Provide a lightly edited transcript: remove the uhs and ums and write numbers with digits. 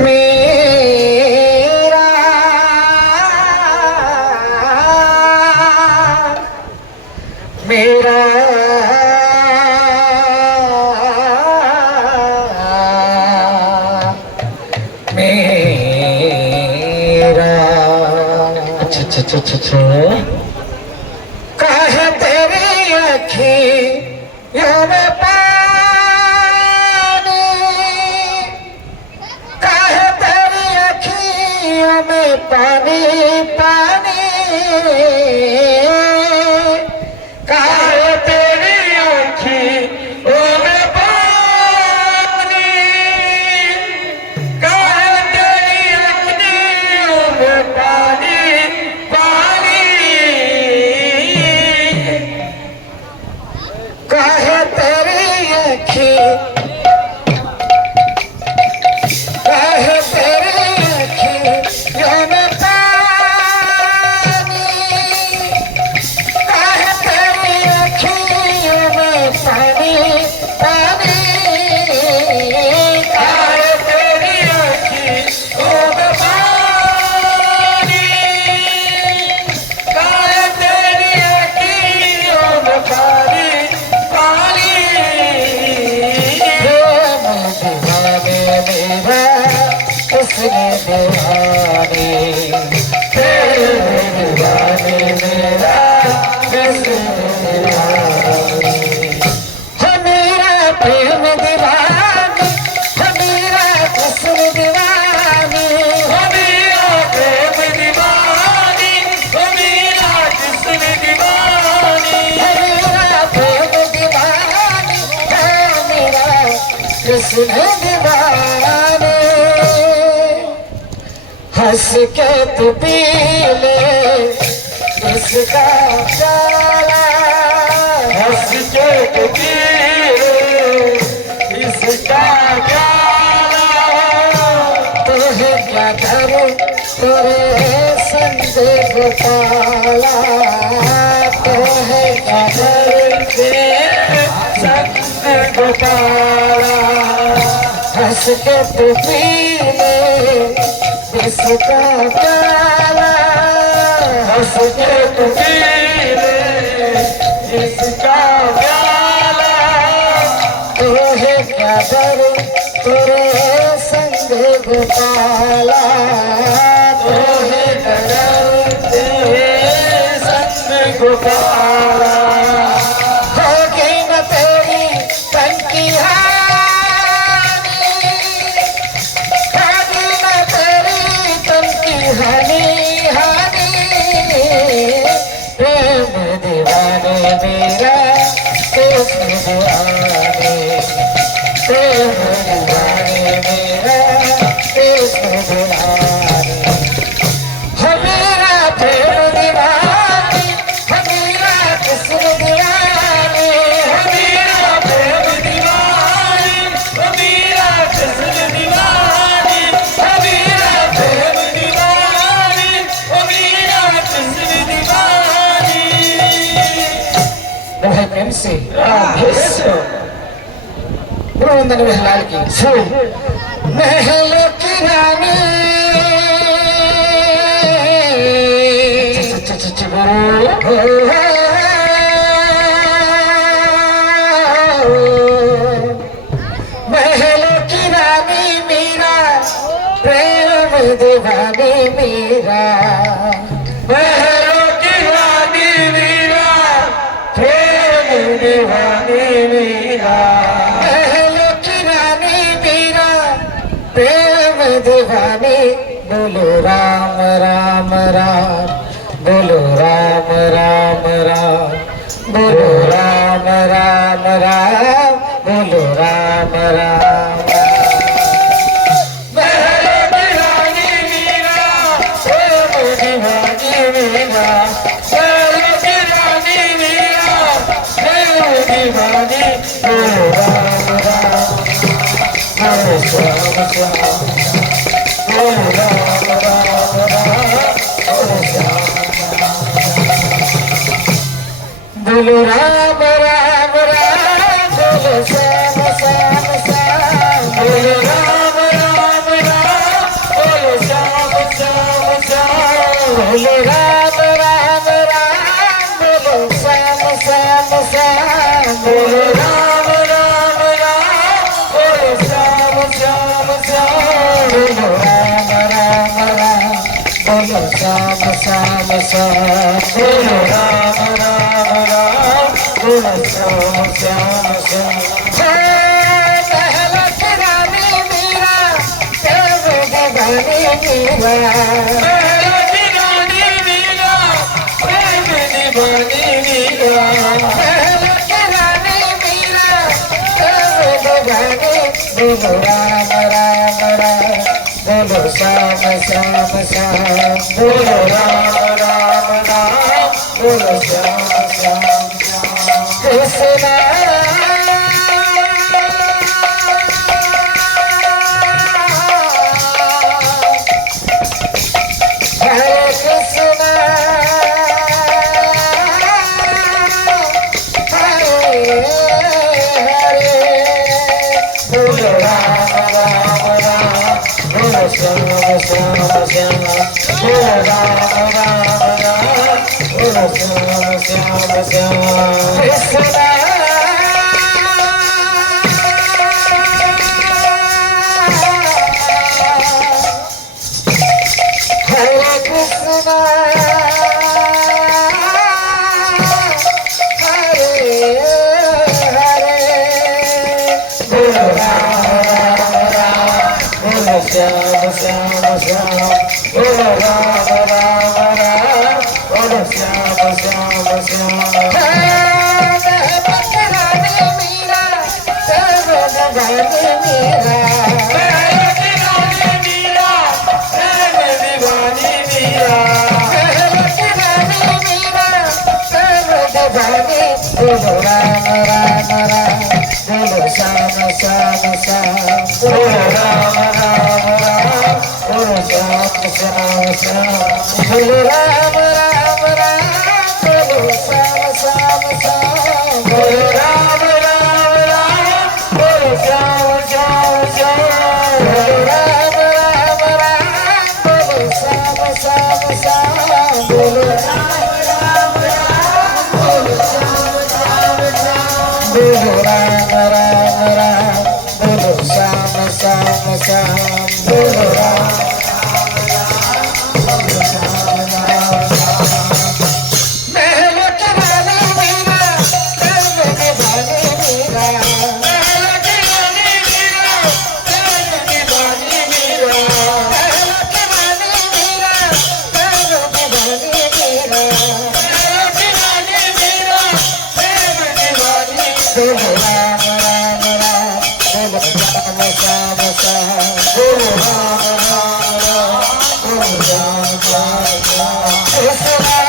मेरा मेरा मेरा अच्छा कहे तेरी अखियों में पानी कहे तेरी अखियों में पानी पानी कहे तेरी अखियों में पानी कहे तेरी अखियों में पानी पानी कहे तेरी अखियों कहे तेरी अखियों में पानी कहे तेरी अखियों में पानी पानी कहे तेरी अखियों में पानी कहे तेरी अखियों में पानी पानी दीवाने मेरा मेरा प्रेम दीवाने मेरा हुस्न दीवाने मेरा प्रेम दीवाने मेरा हुस्न दीवाने मेरा प्रेम दीवाने मेरा हुस्न दीवाने हंस के तू पी ले इसका प्याला हंस के तू पी ले इसका प्याला तुझे क्या करूं तेरे संग गोपाला तुझे क्या करूं तेरे संग गोपाला हंस के तू पी ले इसका प्याला हंस के तू पी ले इसका प्याला तुझे क्या करूं तेरे संग गोपाला तुझे क्या करूं तेरे संग गोपाला होगी न तेरी तन की हनी हनी प्रेम दीवाने मेरा कृष्ण दीवाने प्रेम दीवाने मेरा कृष्ण दीवाने मेरा प्रेम दीवाने मेरा कृष्ण दीवाने मेरा प्रेम दीवाने मेरा कृष्ण दीवाने मेरा प्रेम भाई प्रेम से वृंदन महलाल की महल की रानी महल की रानी मीरा प्रेम दीवानी मीरा दीवानी मीरा महल की रानी मीरा प्रेम दीवानी बोलो राम राम राम बोलो राम राम राम बोलो राम राम राम बोलो राम राम महल की रानी मीरा प्रेम दीवानी मीरा दीवानी बोलो राम राम हरे श्याम श्याम बोलो राम राम राम हरे श्याम बोलो राम राम राम बोलो श्याम श्याम श्याम बोलो राम राम राम बोलो राम राम राम बोलो श्याम श्याम श्याम बोलो राम राम राम बोलो श्याम श्याम श्याम बोलो राम राम राम बोलो श्याम श्याम श्याम बोलो राम राम राम बोलो श्याम श्याम श्याम महलत रानी मीरा देव भवानी मीरा बोलो राम राम राम बोलो श्याम श्याम श्याम बोलो राम राम राम बोलो Shyam Shyam Shyam Krishna Shama Shama Shama Bola Rama Rama Rama Bola Shama Shama Shama Bhakrani Meera Bhakrani Meera Bhakrani Meera Bhakrani Meera Bhakrani Meera Bhakrani Bola Rama Rama Rama Bola Shama Shama Shama Bola Rama Rama Rama Bola Shama Shama Shama Bola Rama Rama Rama Bola Shama Shama Shama Bola Rama Rama Rama Bola Shama Shama Shama Bola Rama Rama Rama Bola Shama Shama Shama Bola Rama Rama Rama Bola Shama Shama Shama Bola Rama Rama Rama Bola Shama Shama Shama Bola Rama Shama